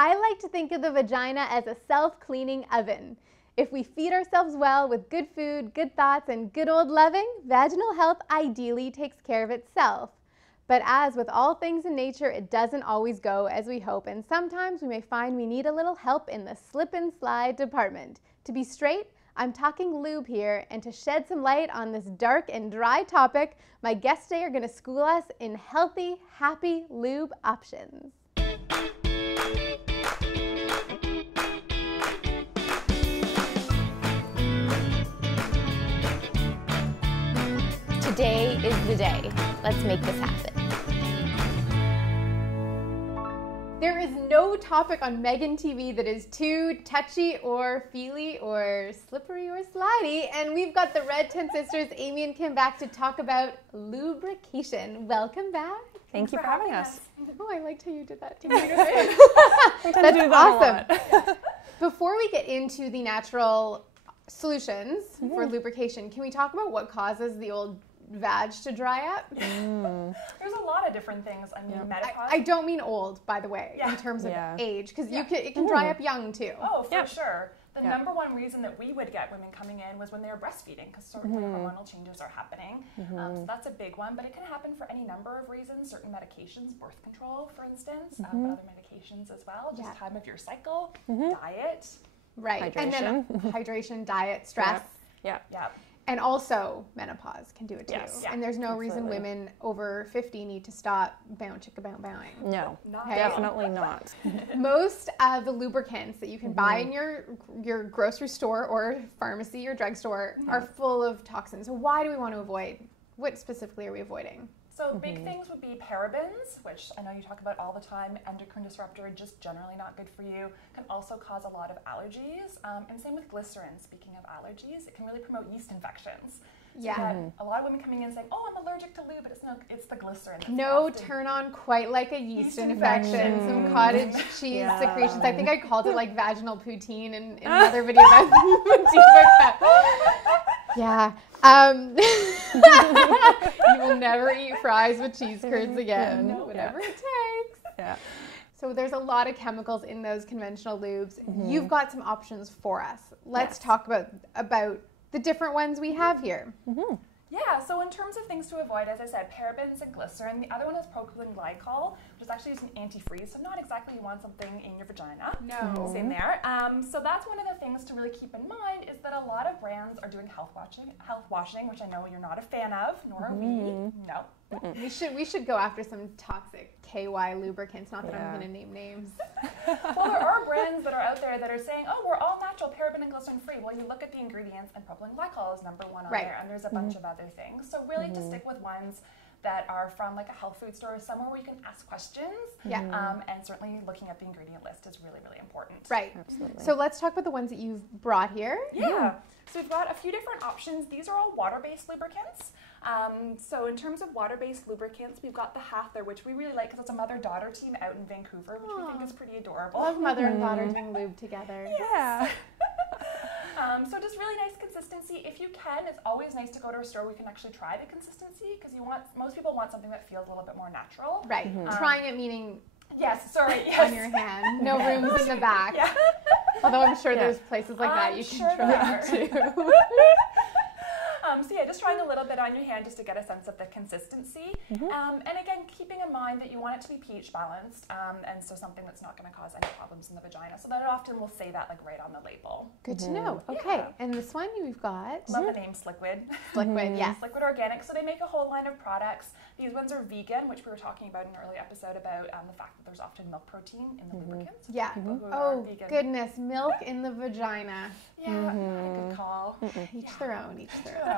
I like to think of the vagina as a self-cleaning oven. If we feed ourselves well with good food, good thoughts, and good old loving, vaginal health ideally takes care of itself. But as with all things in nature, it doesn't always go as we hope, and sometimes we may find we need a little help in the slip and slide department. To be straight, I'm talking lube here, and to shed some light on this dark and dry topic, my guests today are going to school us in healthy, happy lube options. Today is the day. Let's make this happen. There is no topic on Meghan TV that is too touchy or feely or slippery or slidey. And we've got the Red Tent sisters, Amy and Kim, back to talk about lubrication. Welcome back. Thank you for having us. Oh, I liked how you did that too. That's awesome. Before we get into the natural solutions for lubrication, can we talk about what causes the old vag to dry up? There's a lot of different things. I mean, menopause. I don't mean old, by the way, in terms of age, because it can dry up young too. Oh, for sure. The number one reason that we would get women coming in was when they were breastfeeding, because certainly hormonal changes are happening. So that's a big one, but it can happen for any number of reasons. Certain medications, birth control, for instance, but other medications as well. Just time of your cycle, diet. Right. Hydration. And then hydration, diet, stress. Yeah. And also menopause can do it too. Yes. And there's no reason women over 50 need to stop bowing. No, Okay? definitely not. Most of the lubricants that you can buy in your grocery store or pharmacy or drugstore are full of toxins. So why do we want to avoid? What specifically are we avoiding? So big things would be parabens, which I know you talk about all the time, endocrine disruptor, just generally not good for you, can also cause a lot of allergies. And same with glycerin, speaking of allergies, it can really promote yeast infections. So a lot of women coming in saying, oh, I'm allergic to lube, but it's the glycerin. No turn on quite like a yeast infection. Some cottage cheese secretions. I think I called it like vaginal poutine in another video about Yeah. You will never eat fries with cheese curds again. Whatever it takes. Yeah. So there's a lot of chemicals in those conventional lubes. You've got some options for us. Let's talk about the different ones we have here. Yeah, so in terms of things to avoid, as I said, parabens and glycerin. The other one is propylene glycol, which is actually just an antifreeze, so not exactly you want something in your vagina. No. Same there. So that's one of the things to really keep in mind is that a lot of brands are doing health washing, which I know you're not a fan of, nor are we. No. We should go after some toxic KY lubricants, not that I'm going to name names. Well, there are brands that are out there that are saying, oh, we're all natural, paraben and glycerin free. Well, you look at the ingredients and propylene glycol is number one on there, and there's a bunch of other things. So really to stick with ones that are from like a health food store or somewhere where you can ask questions. And certainly looking at the ingredient list is really, really important. Right. Absolutely. So let's talk about the ones that you've brought here. Yeah. So we've got a few different options. These are all water-based lubricants. So in terms of water-based lubricants, we've got the Hathor, which we really like because it's a mother-daughter team out in Vancouver, which we think is pretty adorable. Love mother and daughter doing lube together. Yeah. So just really nice consistency. If you can, it's always nice to go to a store where you can actually try the consistency because most people want something that feels a little bit more natural. Right. Trying it meaning on your hand. No rooms in the back. Although I'm sure there's places like that you can try too. So yeah, just trying a little bit on your hand just to get a sense of the consistency. And again, keeping in mind that you want it to be pH balanced, and so something that's not going to cause any problems in the vagina. So that often will say that like right on the label. Good to know. Okay, and this one we've got. Love the name Sliquid. Sliquid, yes. Sliquid Organic. So they make a whole line of products. These ones are vegan, which we were talking about in an early episode about the fact that there's often milk protein in the lubricants. Yeah. Oh goodness, milk in the vagina. Yeah, good call. Each their own. Each their own.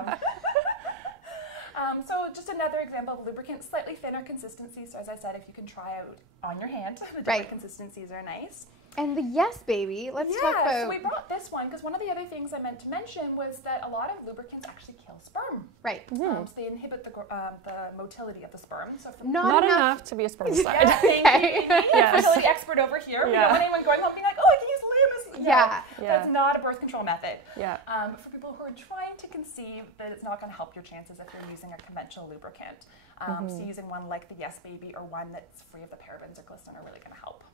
So just another example of lubricant, slightly thinner consistency. So as I said, if you can try out on your hand, the different consistencies are nice. And the Yes Baby, let's talk about... so we brought this one because one of the other things I meant to mention was that a lot of lubricants actually kill sperm. Right. So they inhibit the motility of the sperm. So not enough to be a spermicide. Yeah, thank you. Fertility expert over here. We don't want anyone going home being like, oh, I can use lube. That's not a birth control method. For people who are trying to conceive, that it's not going to help your chances if you're using a conventional lubricant. So using one like the Yes Baby or one that's free of the parabens or glycerin are really going to help.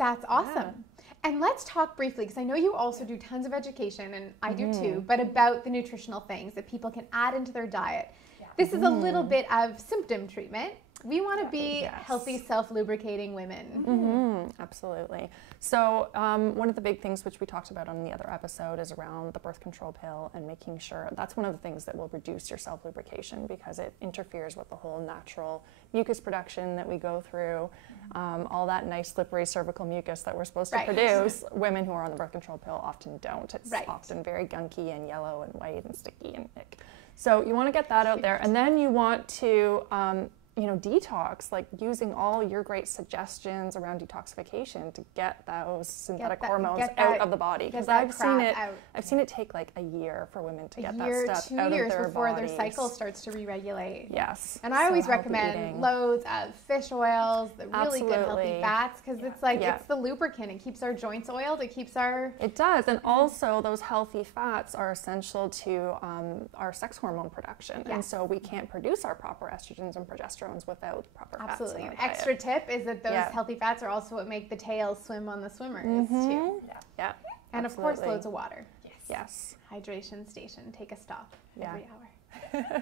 That's awesome. And let's talk briefly, because I know you also do tons of education, and I do too, but about the nutritional things that people can add into their diet. This is a little bit of symptom treatment. We want to be healthy, self-lubricating women. Absolutely. So one of the big things which we talked about on the other episode is around the birth control pill and making sure that's one of the things that will reduce your self-lubrication because it interferes with the whole natural mucus production that we go through, all that nice slippery cervical mucus that we're supposed to produce. Women who are on the birth control pill often don't. It's often very gunky and yellow and white and sticky and ick. So you want to get that out there, and then you want to detox, like using all your great suggestions around detoxification to get those synthetic hormones out of the body. Because I've seen it take like a year for women to get that stuff out of their bodies. 2 years before their cycle starts to re-regulate. Yes. And I always recommend loads of fish oils, the really good healthy fats, because it's like, it's the lubricant. It keeps our joints oiled. It keeps our... It does. And also those healthy fats are essential to our sex hormone production. And so we can't produce our proper estrogens and progesterones without proper fats. Absolutely. An extra tip is that those healthy fats are also what make the tails swim on the swimmers too. Yeah. And of course, loads of water. Yes. Hydration station. Take a stop every hour.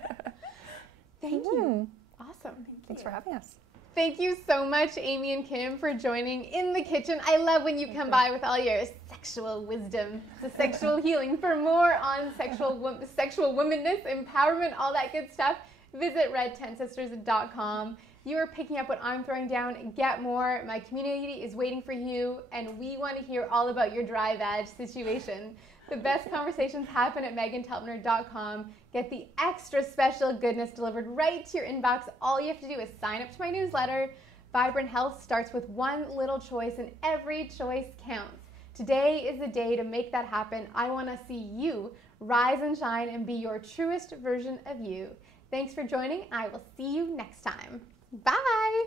Thank you. Awesome. Thanks for having us. Thank you so much, Amy and Kim, for joining in the kitchen. I love when you come by with all your sexual wisdom, the sexual healing. For more on sexual womanness, empowerment, all that good stuff, visit red10sisters.com. You are picking up what I'm throwing down. Get more. My community is waiting for you, and we want to hear all about your dry vag situation. The best conversations happen at meghantelpner.com. Get the extra special goodness delivered right to your inbox. All you have to do is sign up to my newsletter. Vibrant health starts with one little choice, and every choice counts. Today is the day to make that happen. I want to see you rise and shine and be your truest version of you. Thanks for joining. I will see you next time. Bye.